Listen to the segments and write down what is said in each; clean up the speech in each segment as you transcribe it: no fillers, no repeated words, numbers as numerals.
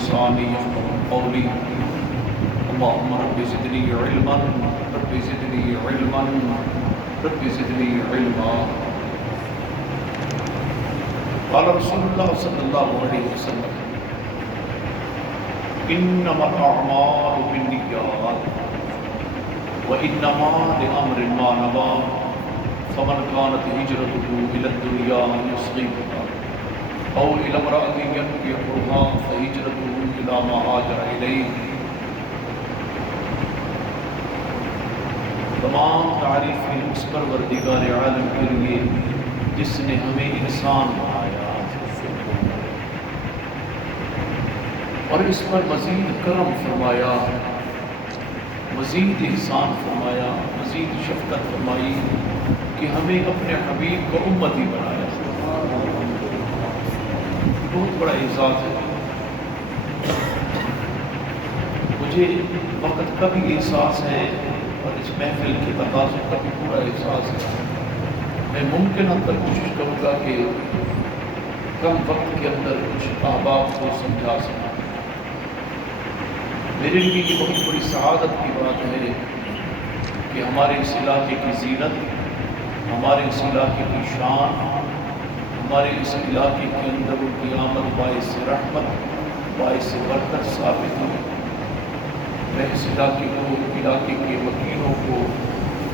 لساني يفقهوا قولي اللهم رب زدني علما رب زدني علما رب زدني علما. قال رسول الله صلى الله عليه وسلم انما الاعمال بالنيات وانما لامر ما نوى فمن كانت هجرته الى الدنيا يصيبها او الى امرأة ينكحها فهجرته الى ما هاجر اليه. تمام تعریفیں اس پروردگار عالم کے لیے جس نے ہمیں انسان بنایا اور اس پر مزید کرم فرمایا، مزید احسان فرمایا، مزید شفقت فرمائی کہ ہمیں اپنے حبیب کو امتی بنایا. بہت بڑا اعزاز ہے. مجھے وقت کا بھی احساس ہے اور اس محفل کے تقاضے کا بھی پورا احساس ہے. میں ممکن حد تک کوشش کروں گا کہ کم وقت کے اندر کچھ احباب کو سمجھا سکوں. میرے لیے یہ بہت بڑی سعادت کی بات ہے کہ ہمارے اس علاقے کی زینت، ہمارے اس علاقے کی شان، ہمارے اس علاقے کے اندر ان کی آمد باعث رحمت، باعث برکت ثابت ہوئی. میں اس علاقے کو، علاقے کے وکیلوں کو،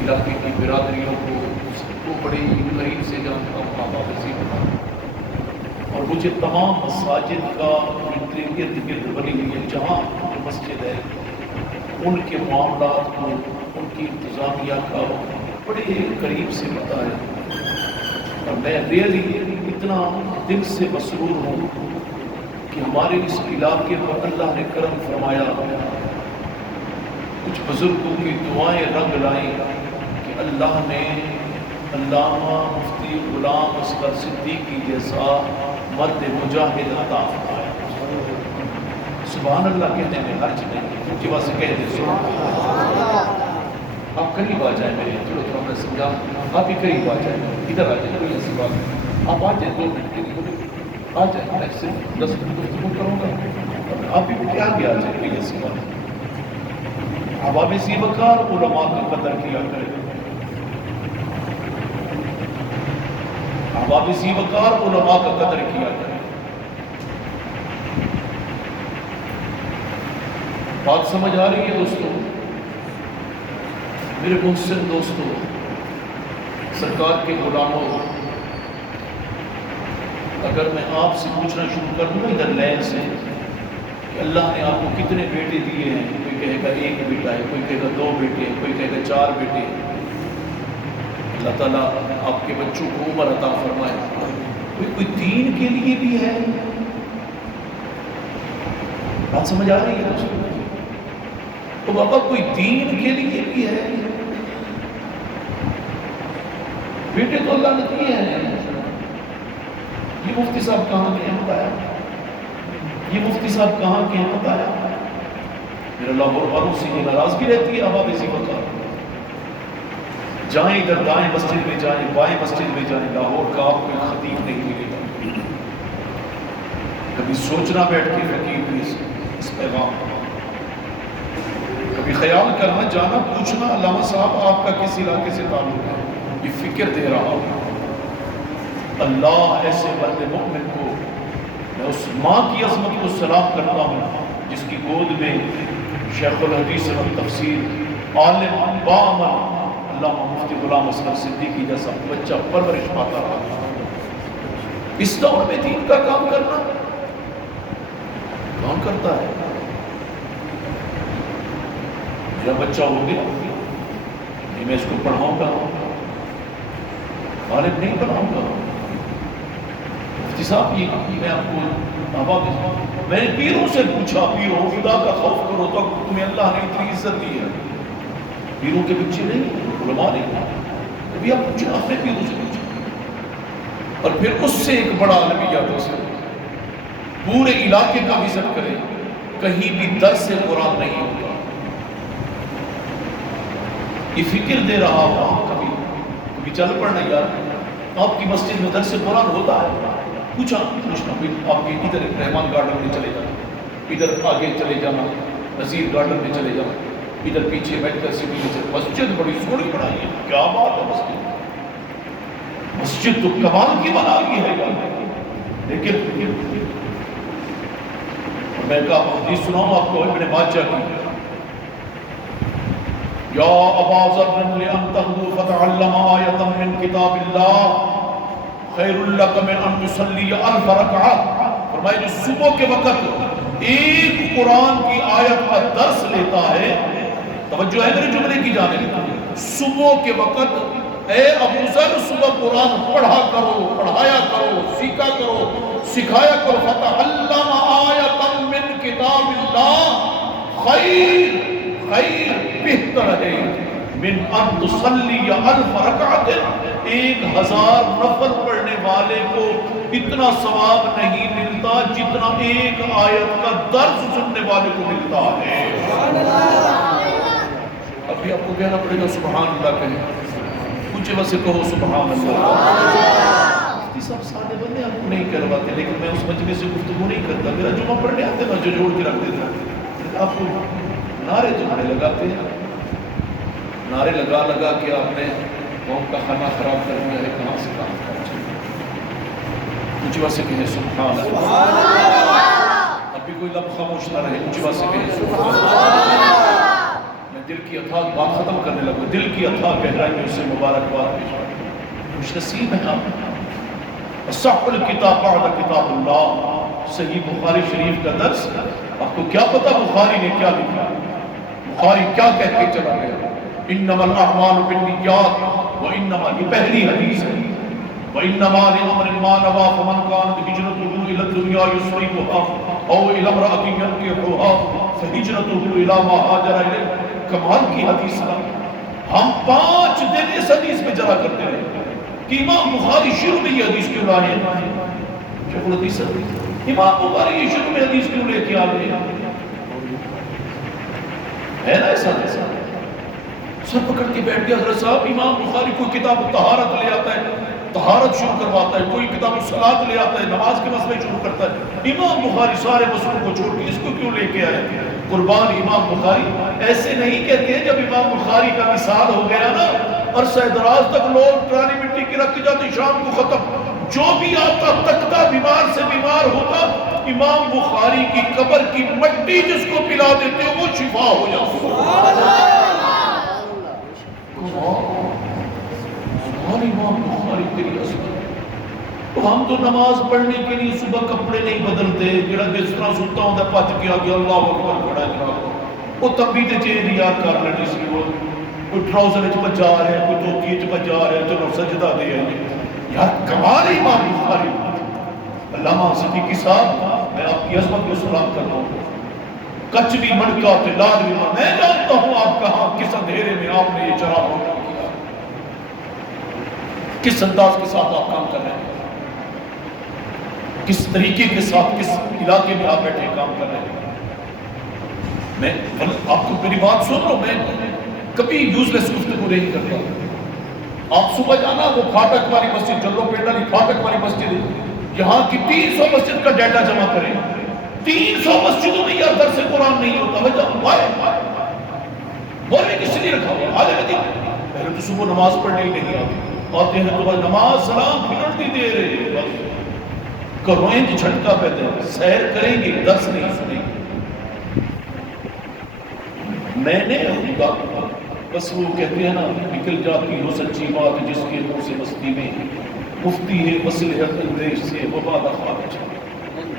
علاقے کی برادریوں کو سب کو بڑے قریب سے جانتا ہوں، احباب وسیم کا. اور مجھے تمام مساجد کا ارد گرد بنی ہوئی ہے جہاں جو مسجد ہے ان کے معاملات کو، ان کی انتظامیہ کا بڑے قریب سے پتہ ہے. اور میں ریئلی اتنا دل سے مسرور ہوں کہ ہمارے اس علاقے پر اللہ نے کرم فرمایا. کچھ بزرگوں کی دعائیں رنگ لائیں کہ اللہ نے علامہ مفتی غلام اصغر صدیقی جیسا مرد مجاہد عطا فرمایا. سبحان اللہ کہنے میں حرج نہیں، اونچی آواز سے کہہ دیں سبحان اللہ. آپ قریب آ جائیں میرے، چلو تو ہم نے سمجھا، آپ بھی قریب آ جائیں، ادھر آ جائیں، کوئی ایسی بات نہیں. آپ آ جائیں 2 منٹ کے لیے آ جائیں، میں صرف 10 منٹ گفتگو کروں گا، آپ بھی آگے آ جائیں، کوئی ایسی بات نہیں. احباب ذی وقار علماء کا قدر کیا کریں. احباب ذی وقار علماء کا قدر کیا کریں. بات سمجھ آ رہی ہے دوستوں؟ میرے محسن دوستوں، سرکار کے غلاموں، اگر میں آپ سے پوچھنا شروع کر دوں ادھر لین سے کہ اللہ نے آپ کو کتنے بیٹے دیے ہیں، کوئی کہے گا 1 بیٹا ہے، کوئی کہے گا 2 بیٹے ہیں، کوئی کہے گا 4 بیٹے ہیں. اللہ تعالیٰ آپ کے بچوں کو عمر عطا فرمائے. کوئی دین کے لیے بھی ہے. بات سمجھ آ رہی ہے دوستوں؟ تو بابا کوئی دین کے لیے بھی ہے. بیٹے تو اللہ نے دیے ہیں. یہ مفتی صاحب کہاں کے ہیں بتایا؟ یہ مفتی صاحب کہاں کے ہیں بتایا؟ میرے لاہور والوں سے یہ ناراضگی رہتی ہے. احباب ذی وقار جائیں، ادھر دائیں مسجد میں جائیں، بائیں مسجد میں جائیں، لاہور کا آپ کو خطیب نہیں ملے گا. کبھی سوچنا بیٹھ کے فقیر اس پیغام، کبھی خیال کرنا، جانا، پوچھنا علامہ صاحب آپ کا کس علاقے سے تعلق ہے، یہ فکر دے رہا ہوں. اللہ ایسے مرد مومن کو، میں اس ماں کی عظمت کو سلام کرتا ہوں جس کی گود میں شیخ الحدیث و تفسیر عالم باعمل علامہ مفتی غلام اصغر صدیقی جیسا بچہ پرورش پاتا رہا. اس دور میں دین کا کام کرنا کون کرتا ہے؟ میرا بچہ ہو گیا نہیں، میں اس کو پڑھاؤں گا، غالب نہیں پڑھاؤں گا. مفتی صاحب یہ میں آپ کو میں نے پیروں سے پوچھا، پیروں خدا کا خوف کرو تو تمہیں اللہ نے اتنی عزت دی ہے. پیروں کے بچے نہیں، علماء نہیں. ابھی آپ پوچھیں، اپنے پیروں سے پوچھیں. اور پھر اس سے ایک بڑا عالمیات ہو سکتا، پورے علاقے کا وزٹ کریں، کہیں بھی درس قرآن نہیں ہوگا. یہ فکر دے رہا ہوں. کبھی چل پڑنا یار، آپ کی مسجد میں درس قرآن ہوتا ہے؟ پوچھنا آپ کے ادھر رحمان گارڈن میں چلے جائیں، ادھر آگے چلے جانا نذیر گارڈن میں چلے جانا، ادھر پیچھے بیٹھ کر سیڑھی میں چلے، مسجد بڑی سونی بنائی ہے، کیا بات ہے مسجد، مسجد تو کمال کی بنا لی ہے، لیکن میں کہا حدیث سناؤں آپ کو ابن ماجہ کی، یا ابا ذر لأن تغدو فتعلم آیتا من کتاب اللہ خیر لک من ان تصلی 1000 رکعہ، فرمایا جو صبح کے وقت ایک قرآن کی آیت کا درس لیتا ہے، توجہ ہے میرے جملے کی جانب، صبح کے وقت اے ابو ذر صبح قرآن پڑھا کرو، پڑھایا کرو، سیکھا کرو، سکھایا کرو، فتعلم آیتا من کتاب اللہ خیر بہتر ہے من ان تصلی 1000 رکعت، 1000 نفل پڑھنے والے کو اتنا ثواب نہیں ملتا جتنا ایک آیت کا درس سننے والے کو ملتا ہے۔ ابھی آپ کو کہنا پڑے گا سبحان اللہ کہیں، کچھ ویسے کہو سبحان اللہ۔ یہ سب سارے بندے آپ کو نہیں کرواتے، لیکن میں اس مجلس سے گفتگو نہیں کرتا، میرا جمعہ پڑھنے آتے نا جو جوڑ کے رکھ دیتا، آپ کو نعرے جمعے لگاتے ہیں، نعرے لگا لگا کے آپ نے قوم کا کھانا خراب کر دیا ہے، کہاں سے کہاں پہنچے، کچھ ویسے کہیں سبحان اللہ، ابھی کوئی لفظ خاموش نہ رہے، کچھ ویسے کہیں سبحان اللہ۔ میں دل کی اتھاک بات ختم کرنے لگا، دل کی اتھاک گہرائیوں سے مبارکباد پیش کرتا ہوں، خوش نصیب ہیں آپ، صح الکتاب بعد کتاب اللہ، صحیح بخاری شریف کا درس، آپ کو کیا پتا بخاری نے کیا لکھا، بخاری کیا کہہ کے چلا گیا، انما الاعمال بالنیات وانما، یہ پہلی حدیث ہے، وانما لامر ما نوى فمن كانت هجرته الى الدنيا يصيبها او الى امرأة ينكحها فهجرته الى ما هاجر اليه۔ کمال کی حدیث ہے، ہم 5 دن اس حدیث پہ جرا کرتے رہے کہ امام بخاری شروع میں یہ حدیث کیوں لائے ہیں، شیخ الحدیث امام بخاری یہ شروع میں حدیث کیوں لے کے آئے ہے نا ایسا، سر پکڑ کے بیٹھ گیا حضرت صاحب، امام بخاری کوئی کتاب طہارت لے آتا ہے، طہارت شروع کرواتا ہے، کوئی کتاب الصلاۃ لے آتا ہے، نماز کے مسئلے شروع کرتا ہے، امام بخاری سارے مسئلوں کو چھوڑ کے اس کو کیوں لے کے آئے؟ قربان امام بخاری ایسے نہیں کہتے ہیں، جب امام بخاری کا مثال ہو گیا نا، عرصہ دراز تک لوگ ٹرانی مٹی کی رکھ کے جاتے، شام کو ختم، جو بھی آتا تکتا بیمار سے بیمار ہوتا، امام بخاری کی قبر کی مٹی جس کو پلا دیتے وہ شفا ہو جاتا۔ امام بخاری تیری عظمت، تو ہم تو نماز پڑھنے کے لیے صبح کپڑے نہیں بدلتے، جڑا جس طرح ستا ہوتا ہے پچ کے آگے اللہ اکبر کھڑا ہے، وہ تبھی تے چین یاد کر لینی سی، وہ کوئی ٹراؤزر وچ بچا رہے ہیں، کوئی دھوتی وچ بچا رہے ہیں، چلو سجدہ دے آئیے، یار کمال امام بخاری۔ علامہ صدیقی صاحب میں آپ کی عظمت کو سلام کرتا ہوں، کچھ بھی مڑکا تے لال بھی، میں جانتا ہوں آپ کہاں کس اندھیرے میں آپ نے یہ چراغ روشن کیا، کس انداز کے ساتھ آپ کام کر رہے ہیں، کس طریقے کے ساتھ کس علاقے میں آپ بیٹھے کام کر رہے ہیں۔ میں آپ کو میری بات سن لو، میں کبھی یوز لیس گفتگو نہیں کرتا، آپ صبح جانا وہ پھاٹک والی مسجد، جلو پینڈا نہیں، پھاٹک والی مسجد ہے، یہاں کی 300 مسجد کا ڈیٹا جمع کریں، 300 مسجدوں میں یہ درس قرآن نہیں ہوتا، وجہ وائے مولوی کس لیے رکھا ہوا، عالم دین پہلے تو صبح نماز پڑھنے ہی نہیں آتے ہیں، تو نماز سلام پھلڑتی دے رہے بس کرو انج جھٹکا پہتے ہیں، سیر کریں گے درس نہیں سنیں گے۔ میں نے بس وہ کہتے ہیں نا، نکل جاتی ہو سچی بات جس کے منہ سے مستی میں، مفتی ہے مصلحت اندیش سے وبا دا خارج،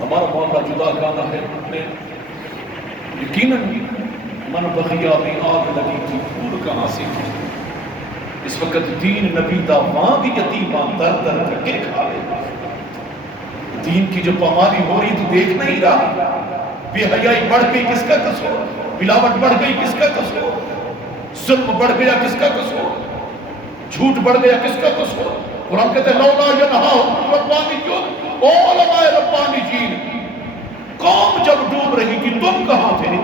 ہمارا معاملہ جدا گانا ہے، میں یقیناً من بغیا میں آگ لگی تھی پھول کہاں سے تھی، اس وقت دین نبی دا ماں بھی یتیمان در در دھکے کھا لے، دین کی جو پامالی ہو رہی تو دیکھ نہیں رہا، بے حیائی بڑھ گئی کس کا قصور، ملاوٹ بڑھ گئی کس کا قصور، ظلم بڑھ گیا کس کا قصور، جھوٹ بڑھ گیا کس کا قصور۔ قرآن کہتے ہیں لولا ینہاہم ربانیون، او علماء ربانیین، قوم جب ڈوب رہی تھی تم کہاں تھے،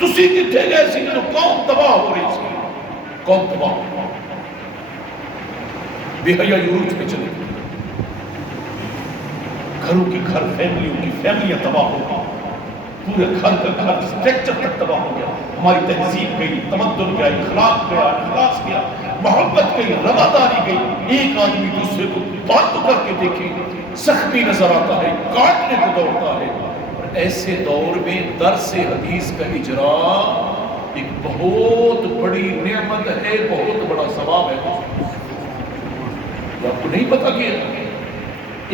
تسی کتھے گئے سی جو قوم تباہ ہو رہی سی، قوم تباہ بے حیائی عروج پہ چلے گئی، گھروں کے گھر، فیملیوں کی فیملیاں تباہ ہو گئی، پورے گھر کا گھر اسٹرکچر تک تباہ ہو گیا، ہماری تہذیب گئی، تمدن گیا، اخلاق گیا، اخلاص گیا، محبت گئی، رواداری گئی۔ ایک آدمی دوسرے کو بات کر کے دیکھے زخمی نظر آتا ہے، کاٹنے کو دوڑتا ہے۔ اور ایسے دور میں درس حدیث کا اجرا ایک بہت بڑی نعمت ہے، بہت بڑا ثواب ہے۔ آپ کو نہیں پتا کہ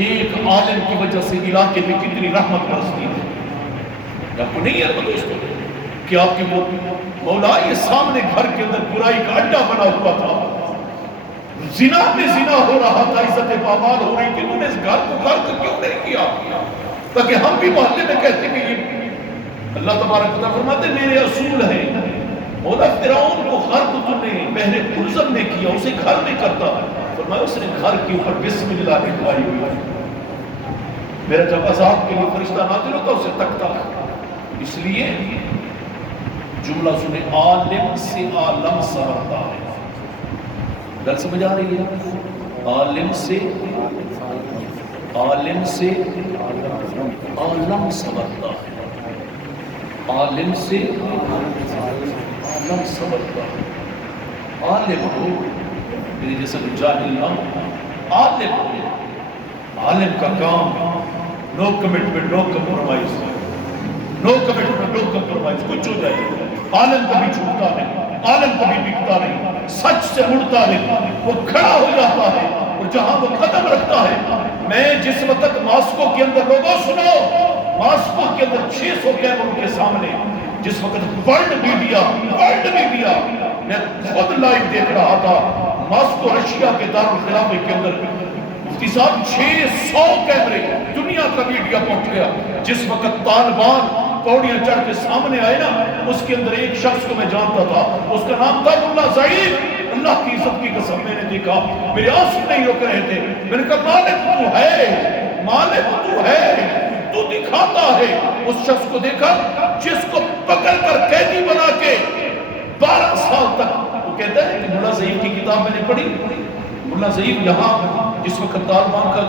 ایک عالم کی وجہ سے علاقے میں کتنی رحمت برستی ہے؟ آپ کو نہیں ہے دوستوں کہ آپ کے مولا یہ سامنے گھر کے اندر برائی کا اڈا بنا ہوا تھا، زنا میں زنا ہو رہا تھا، عزت پامال ہو رہی تھی، تو نے اس گھر کو گھر کو کیوں نہیں کیا؟ تاکہ ہم بھی محلے میں کہتے کہ یہ اللہ تبارک و تعالیٰ فرماتے میرے اصول ہیں۔ مولا فرعون کو غرق تو نے بحر کلزم نے کیا، اسے گھر میں کرتا، فرمایا اس نے گھر کے اوپر بسم اللہ لکھوائی ہوئی ہے، میرا جب عذاب کے لیے فرشتہ نازل ہوتا اسے تکتا ہے۔ اس لیے جملہ سنے، عالم سے عالم سنورتا ہے۔ گل سمجھ آ رہی ہے؟ عالم سے عالم سنورتا ہے، عالم سے عالم سنورتا ہے۔ عالم ہو میرے جیسا جاہل نہ ہو، عالم ہو، عالم کا کام نو کمٹمنٹ نو کمپرومائز، نو کمٹمنٹ نو کمپرومائز، کچھ ہو جائے عالم کبھی چھوٹتا نہیں، عالم کبھی بکتا نہیں، سچ سے مڑتا نہیں، وہ کھڑا ہو جاتا ہے اور جہاں وہ قدم رکھتا ہے۔ میں جس وقت ماسکو کے اندر، لوگوں سنو، ماسکو کے اندر 600 کیمروں کے سامنے جس وقت ورلڈ میڈیا میں خود لائیو دیکھ رہا تھا، ماسکو رشیا کے دارالخلافے کے اندر مفتی صاحب 600 کیمرے، دنیا کا میڈیا پہنچ گیا۔ جس وقت طالبان پوڑیاں چڑھ کے سامنے آئے نا، اس کے اندر ایک شخص کو میں جانتا تھا، اس کا نام تھا ملا ضعیف۔ اللہ کی عزت کی قسم میں نے دیکھا، میرے آنسو نہیں رک رہے تھے، میں نے کہا مالک تو ہے، مالک تو ہے، تو دکھاتا ہے۔ اس شخص کو دیکھا جس کو پکڑ کر قیدی بنا کے 12 سال تک، وہ کہتا ہے کہ ملا ضعیف کی کتاب میں نے پڑھی، ملا ضعیف یہاں جس وقت طالبان کا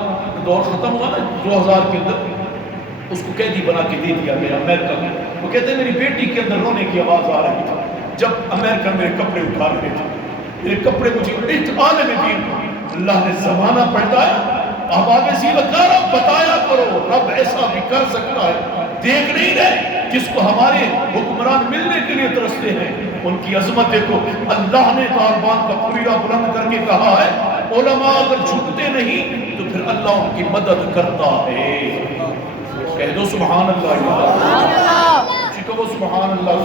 دور ختم ہوا نا 2000 کے اندر، اس کو قیدی بنا کے دے دیا گیا امریکہ میں۔ وہ کہتے ہیں میری بیٹی کے اندر رونے کی آواز آ رہی تھی جب امریکہ میرے کپڑے اٹھا رہے تھے، میرے کپڑے مجھے عالم دین اللہ نے زمانہ پلٹایا۔ اب آگے زیلکارہ بتایا کرو رب ایسا بھی کر سکتا ہے، دیکھ نہیں رہے جس کو ہمارے حکمران ملنے کے لیے ترستے ہیں، ان کی عظمت دیکھو۔ اللہ نے طالبان کا پورا بلند کر کے کہا ہے علماء اگر جھکتے نہیں تو پھر اللہ ان کی مدد کرتا ہے۔ کہہ دو سبحان اللہ، شکو سبحان اللہ۔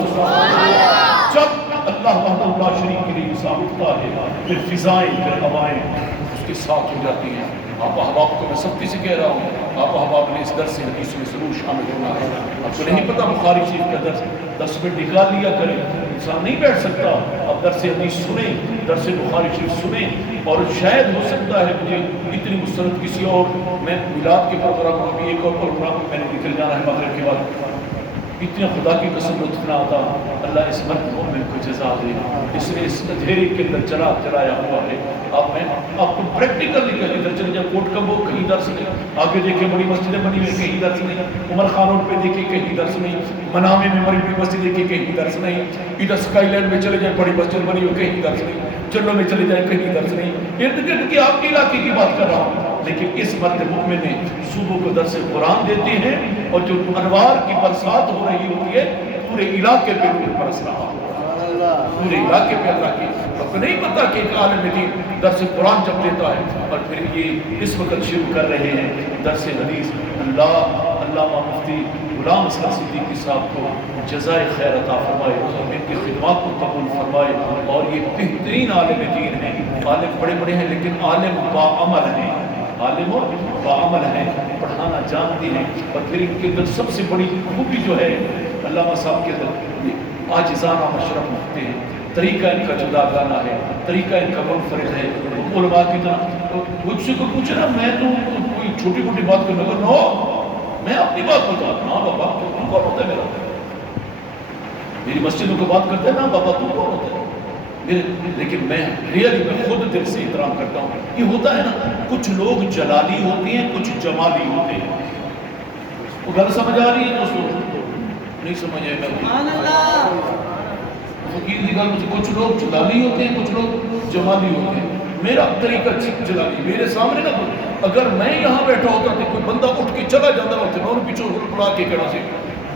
جب اللہ وحدہ لا شریک کے لیے انسان اٹھتا ہے پھر فضائیں پھر ہوائیں اس کے ساتھ ہو جاتی ہیں۔ آپ احباب کو میں سختی سے کہہ رہا ہوں، آپ احباب نے اس درس حدیث میں ضرور شامل ہونا ہے۔ آپ کو نہیں پتا بخاری شریف کا درس میں نکال لیا کریں، انسان نہیں بیٹھ سکتا۔ آپ درس حدیث سنیں، درس بخاری شریف سنیں، اور شاید ہو سکتا ہے مجھے اتنی مستند کسی اور، میں میلاد کے پروگرام میں بھی ایک اور پروگرام میں نے نکل جانا ہے مغرب کے بعد، اتنا خدا کی قسم لطف نہ آتا۔ اللہ اس مرد مومن کو جزا دے، اس نے اس اندھیرے کے اندر چلایا ہوا ہے۔ اب میں آپ کو پریکٹیکل نہیں کہا، ادھر چلے جائیں کوٹ کمبو کہیں درس نہیں، آگے دیکھیں بڑی مسجدیں بنی ہوئی کہیں درس نہیں، عمر خان روڈ پہ دیکھیں کہیں درس نہیں، منامے میں بڑی مسجد دیکھیں کہیں درس نہیں، ادھر اسکائی لینڈ میں چلے جائیں بڑی مسجد بنی ہوئی کہیں درس نہیں، چلو میں چلے جائیں کہیں درس نہیں۔ ارد گرد کی آپ کے علاقے کی بات کر رہا ہوں، لیکن اس مرد مومن نے صبح کو درس قرآن دیتے ہیں اور جو انوار کی برسات ہو رہی ہوتی ہے پورے علاقے پہ برس رہا ہوتا ہے، پورے علاقے پہ اللہ کی۔ آپ کو نہیں پتا کہ ایک عالم دین درس قرآن جب دیتا ہے اور پھر یہ اس وقت شروع کر رہے ہیں درس حدیث۔ علامہ مفتی غلام اصغر صدیقی صاحب کو جزائے خیر عطا فرمائے، ان کی خدمات کو قبول فرمائے، اور یہ بہترین عالم دین ہیں۔ عالم بڑے بڑے ہیں لیکن عالم باعمل ہیں، عالم باعمل ہیں، پڑھانا جانتے ہیں، اور پھر ان کے اندر سب سے بڑی خوبی جو ہے علامہ صاحب کے اندر عاجزانہ مشرف رکھتے ہیں، طریقہ ان کا جدا گانا ہے، طریقہ ان کا منفرد ہے۔ علماء کی طرح مجھ سے کوئی پوچھے نا، میں تو کوئی چھوٹی موٹی بات کو نظر نہ، میں اپنی بات بتاتا ہوں، ہاں بابا تو کون ہوتا ہے میرا، میری مسجدوں کو بات کرتے ہیں نا بابا تو کون ہوتا ہے، لیکن میں خود دل سے احترام کرتا ہوں. یہ ہوتا ہے نا، کچھ لوگ جلالی ہوتے ہیں، کچھ جمالی ہوتے ہیں. وہ گل سمجھ آ رہی ہے دوستوں؟ نہیں سمجھ آئے گا فقیر کی گل. کچھ لوگ جلالی ہوتے ہیں، کچھ لوگ جمالی ہوتے ہیں. میرا طریقہ جلالی. میرے سامنے نا، اگر میں یہاں بیٹھا ہوتا تو کوئی بندہ اٹھ کے چلا جاتا ہوتا، میں پیچھے بلا کے کہنا سی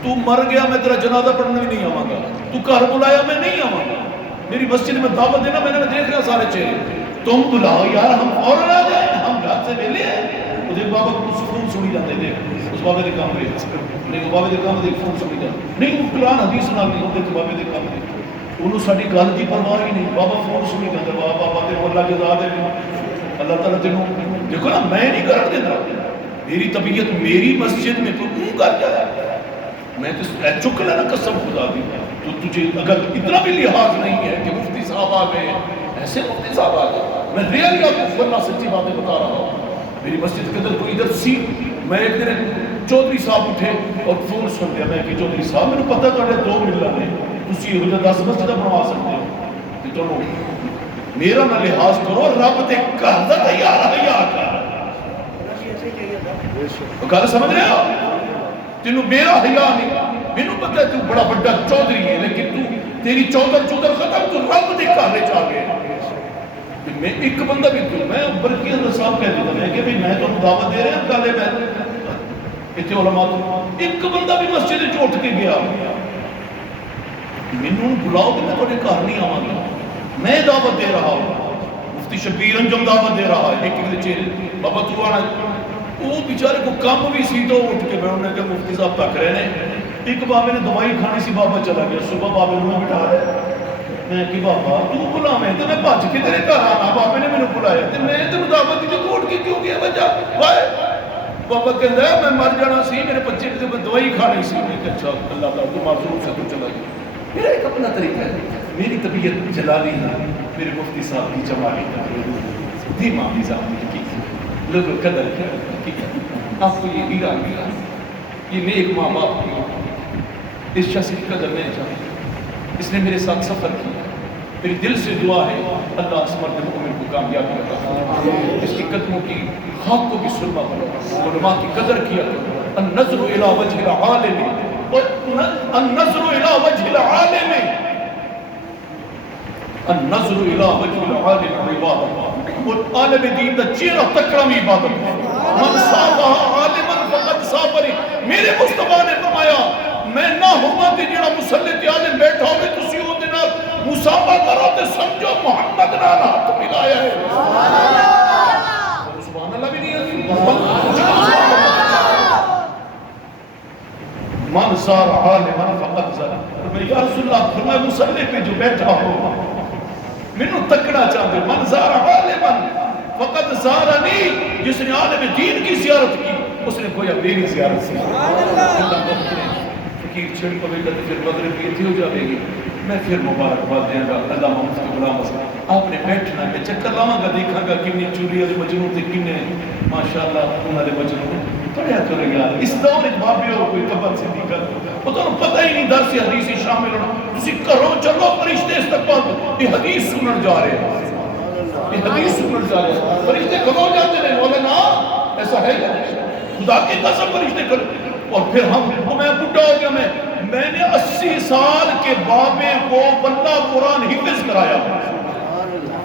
تو مر گیا، میں تیرا جنازہ پڑھنے بھی نہیں آواں گا. تو گھر بلایا میں نہیں آواں گا. میری مسجد میں دعوت دینا، میں نے دیکھ رہا سارے چہرے. تم بلاؤ یار، ہم فوراً آ جائیں، ہم گھر سے ویلے ہیں. دیکھ بابا فون سنی جاتے، دیکھ اس بابے دے کام دے نہیں، بابے دے کام دیکھ فون سنی جاتے نہیں. وہ قرآن حدیث نال نہیں ہوتے تو بابے دے کام دے انہوں ساری گل کی پرواہ ہی نہیں. بابا فون سنی جاتا، بابا تیرے اللہ جزا دے. اللہ تعالیٰ تینوں دیکھو نا، میں نہیں کر دینا. میری طبیعت میری مسجد میں تو کر جائے. میں تو چک لینا قسم خدا دی. تو تجھے اگر اتنا بھی لحاظ نہیں ہے کہ مفتی صاحب آ گئے، ایسے مفتی صاحب آ گئے، میں ریئلی آپ کو ورنہ سچی باتیں بتا رہا ہوں. میری مسجد کے اندر کوئی ادھر سی، میں ایک دن چودھری صاحب اٹھے اور فون سن لیا. میں کہ چودھری صاحب میرے پتہ تھوڑے 2 ملن نے، تسی یہ 10 مسجد بنوا سکتے ہو کہ تمہوں میرا نہ لحاظ کرو. رب دے گھر دا تیار حیا کر. گل سمجھ رہے ہو؟ تینوں میرا حیا نہیں. مینوں پتہ ہے تو بڑا بڑا چودھری ہے، لیکن تو تیری چودھر ختم، تو رب دے گھر وچ آ گیا. میں ایک بندہ بھی تو میں برکی حضرت صاحب کہہ دیتا میں کہ میں تو دعوت دے رہا گلے میں اتنے علماء تو ایک بندہ بھی مسجد وچ اٹھ کے گیا مینوں بلاؤ کہ میں تھوڑے گھر نہیں آواں گا. میں دعوت دے رہا ہوں، مفتی شبیر انجم دعوت دے رہا ہے. ایک چہرے بابا تو آنا، وہ بیچارے کو کم بھی سی تو اٹھ کے بیٹھنے کہ مفتی صاحب تک رہے ہیں. ایک بابے نے دوائی کھانی سی، بابا چلا گیا. صبح بابے نے بٹھا رہے، میں کہ بابا تو بلا میں تو میں بھج کے تیرے گھر آنا. بابے نے مینوں بلایا تے میں تینوں دعوت دی تو اٹھ کے کیوں گیا بچہ وائے. بابا کہندا ہے میں مر جانا سی، میرے بچے کی دوائی کھانی سی. میں کہ اچھا اللہ تعالیٰ تو معذور سے تو چلا گیا. میرا ایک اپنا طریقہ ہے. میری طبیعت جلالی ہے، میرے مفتی صاحب کی جمالی ہے، دھیما مزاج کی لوگ قدر کی. آپ کو یہ ہیرا ملا، یہ نیک ماں باپ کی اس شخص کی قدر نہیں جانتے. اس نے میرے ساتھ سفر کیا. میری دل سے دعا ہے اللہ اس مرد مومن کو کامیابی عطا فرمائے. اس کی قدموں کی خاک کو بھی سرما کرو، علماء کی قدر کیا کرو. النظر الى وجه العالم، النظر الى وجه العالم، النظر الى وجه العالم عبادت. اور عالم دین دا چہرہ تکرم عبادت ہے. من صافح عالما فقد صافنی. میرے مصطفیٰ نے فرمایا میں نہ ہوگا تے جڑا مسلط عالم بیٹھا ہوئے تسی او دے نال مصافحہ کرو تے سمجھو محمد نال ہاتھ ملایا ہے. سبحان اللہ بھی نہیں ہے. من صار عالما فقد زرا. یا رسول اللہ فرمایا مصلی پہ جو بیٹھا ہو مینوں تکنا چاہتے. من صار عالما فقد زارنی. جس نے عالم دین کی زیارت کی اس نے گویا میری زیارت کی. فقیر چھڑ پوے گا پھر مغرب کی تھی ہو جاوے گی. میں پھر مبارکباد دیں گا اللہ مفتی غلام حسن. آپ نے بیٹھنا ہے، چکر لاواں گا، دیکھاں گا کنی چوری والے مجنون تے کنے ماشاءاللہ انہاں دے مجنون پڑھیا کرے گا. اس دور ایک بابے ہو کوئی قبر سے نکل وہ تو پتہ ہی نہیں درس حدیث شامل ہونا. تسی کرو چلو فرشتے استقبال یہ حدیث سنن جا رہے ہیں، یہ حدیث سنن جا رہے ہیں. فرشتے کھلو جاتے ہیں مولانا ایسا ہے خدا کی قسم فرشتے کھلو. اور پھر ہم میں بڈھا ہو گیا. میں نے 80 سال کے بابے کو بندہ قرآن حفظ کرایا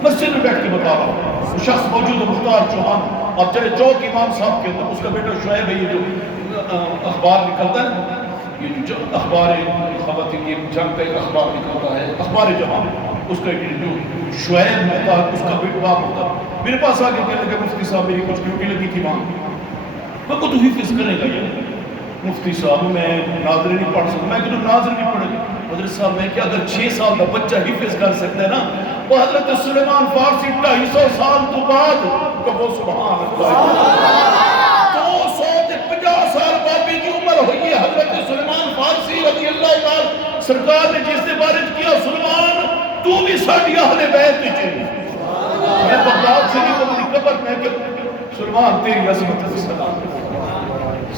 مسجد میں بیٹھ کے بتا رہا ہوں. شخص موجود ہے مختار چوہان. اب چلے چوک امام صاحب کے اندر اس کا بیٹا شعیب ہے. یہ جو اخبار نکلتا ہے، یہ جو اخبار خواتین کی جنگ کا ایک اخبار نکلتا ہے اخبار جہاں، اس کا جو شعیب ہوتا ہے اس کا بیٹا ہوتا ہے. میرے پاس آگے کہنے لگا مفتی صاحب میری کچھ ڈیوٹی لگی تھی وہاں. میں کو تو حفظ کرے گا یہ مفتی صاحب میں ناظر نہیں پڑھ سکتا. میں کہ ناظر نہیں پڑھے گا. حضرت صاحب میں کہ اگر 6 سال کا بچہ حفظ کر سکتا ہے نا، وہ حضرت سلیمان فارسی 250 سال تو بعد کہو سبحان اللہ 250 سال بابی کی عمر ہوئی ہے. حضرت سلیمان فارسی رضی اللہ تعالی سرکار نے جس نے بارد کیا سلیمان تو بھی ساڑھی اہل بیت تجھے. میں بغداد سے نہیں تو میری قبر میں کہ سلیمان تیری عظمت سے سلام،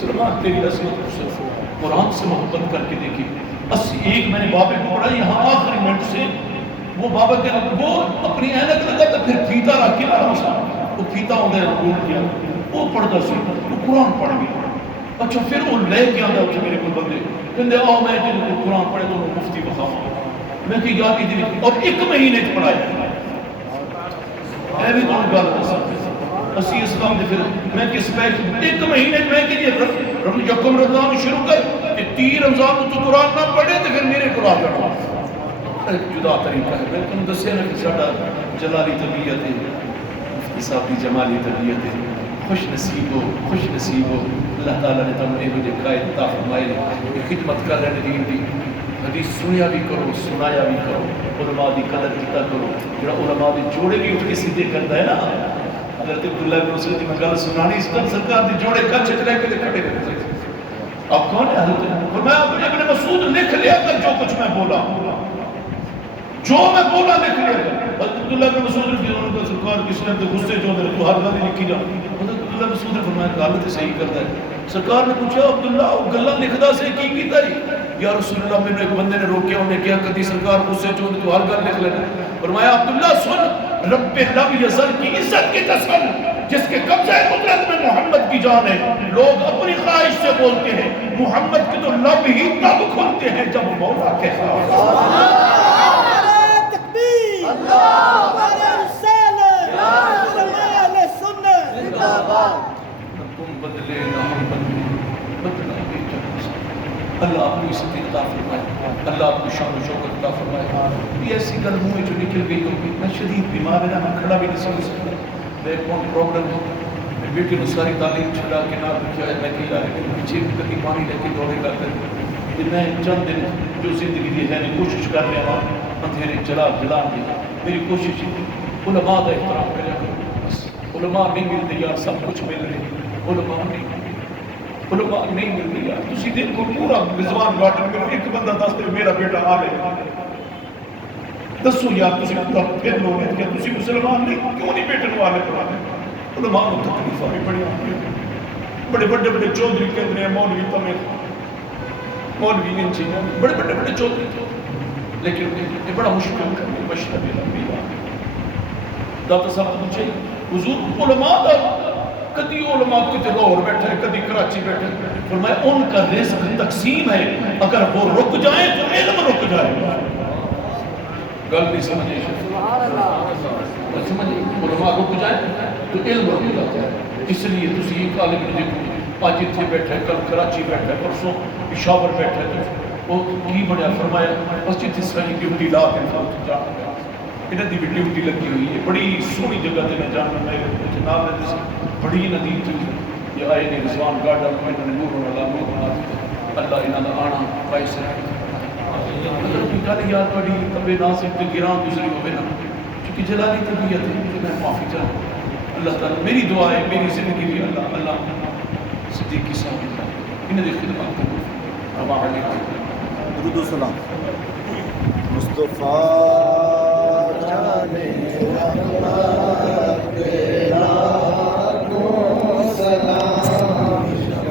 سلیمان تیری عظمت سے قرآن سے محبت کر کے دیکھی. بس ایک میں نے بابے کو پڑھا یہاں آخری منٹ سے وہ بابا کے وہ اپنی اینک لگا تو پھر پھیتا رکھ کے وہ پھیتا ہوتا ہے رکوع کیا وہ پڑھتا سی وہ قرآن پڑھ گیا. اچھا پھر وہ لے کے آتا اتنے میرے کو بندے کہتے آؤ میں جن قرآن پڑھے تو مفتی بخاوا میں کہ یاد کی اور 1 مہینے پڑھایا ہے بھی تو گل اسی اسلام دے پھر میں کس پیش 1 مہینے میں کہ یکم رمضان شروع کر کہ 30 رمضان تو قرآن نہ پڑھے تو پھر میرے کو آ جانا جدا طریقہ ہے. میں تم دسیا نا کہ ساڈا جلالی طبیعت ہے مفتی صاحب کی جمالی طبیعت ہے. خوش نصیب ہو اللہ تعالیٰ نے تم یہ قائد عطا فرمائے کہ خدمت کر رہے دین دی حدیث سنیا بھی کرو سنایا بھی کرو علماء دی قدر کیتا کرو. جڑا علماء دے جوڑے بھی اٹھ کے سیدھے کرتا ہے نا حضرت عبداللہ بن مسعود کی میں گل سنانی اس طرح سرکار دی جوڑے کچھ لے کے کھڑے کرتے اب کون ہے حضرت فرمایا ابن مسعود لکھ لیا کر جو کچھ میں بولا لکھ لیا حضرت عبداللہ بن مسعود رضی اللہ عنہ سرکار کس نے غصے جو دے تو ہر گل لکھی جا. حضرت عبداللہ بن مسعود نے فرمایا گل تے صحیح کرتا ہے. سرکار نے پوچھا عبداللہ وہ گلاں لکھدا سے کی کیتا ہے یا رسول اللہ میں ایک بندے نے روکیا انہیں کہا کدی سرکار غصے جو دے تو ہر گل لکھ لینا. فرمایا عبداللہ سن رب لم یزل کی عزت کی قسم جس کے قبضہ قدرت میں محمد کی جان ہے. لوگ اپنی خواہش سے بولتے ہیں محمد کے تو لب ہی تب کھلتے ہیں جب مولا کہتا ہے تم بدلے نہ ہم بدلے اللہ اپنی عزت عطا فرمائے اللہ اپنی شان و شوکت عطا فرمائے. یہ ایسی گل منہ جو نکل گئی ہوگی میں شدید بیمار ہے میں کھڑا بھی نہیں سن سکتا میں کون پرابلم ہے میں بیٹی نے ساری تعلیم چھڑا کے نہ رکھا ہے میں کہ یار پیچھے کبھی پانی لے کے دوڑے گا کر میں چند دن جو زندگی دی ہے کوشش کر رہا ہوں اندھیرے جلا دی میری کوشش علماء کا احترام کریا کرو. علماء نہیں ملتے یار سب کچھ مل رہے علماء نہیں مل رہی یار تسی دن کو پورا رضوان گارڈن میں ایک بندہ دس دے میرا بیٹا آ لے دسو یار تسی پورا پھر لوگ ہیں کہ تسی مسلمان نہیں کیوں نہیں بیٹے نو آ لے پڑھا دے. علماء کو تکلیفاں بھی بڑی آتی ہیں بڑے بڑے چودھری کہتے ہیں مولوی تمہیں مولوی انجینئر بڑے بڑے چودھری لیکن یہ بڑا مشکل کرنے مشرب لمبی بات داتا صاحب پوچھے حضور علماء دا کدی علماء کتے لاہور بیٹھے کدی کراچی بیٹھے فرمایا ان کا رزق تقسیم ہے اگر وہ رک جائیں تو علم رک جائے. گل نہیں سمجھے علماء رک جائیں تو علم رک جاتا ہے. اس لیے تسی ایک عالم نے دیکھو آج اتنے بیٹھے کل کراچی بیٹھے پرسوں پشاور بیٹھے وہ کی بڑھیا فرمایا مسجد اسرائیل ڈیوٹی لا کے جانا گیا انہوں کی بھی ڈیوٹی لگی ہوئی ہے بڑی سونی جگہ تے میں جانا میں جناب رہتے سے بڑی ندی تھی یہ آئے نے رضوان گارڈن میں انہوں نے نور والا نور بنا دیا اللہ انہوں نے آنا پیسے اگر کوئی کہا یار بڑی طبع ناصر تے گران دوسری ہوئے نا چونکہ جلالی طبیعت ہے کہ میں معافی چاہوں اللہ تعالیٰ میری دعا ہے میری زندگی بھی اللہ صدیقی صاحب انہیں دیکھ خدمات کرو درود و سلام مصطفیٰ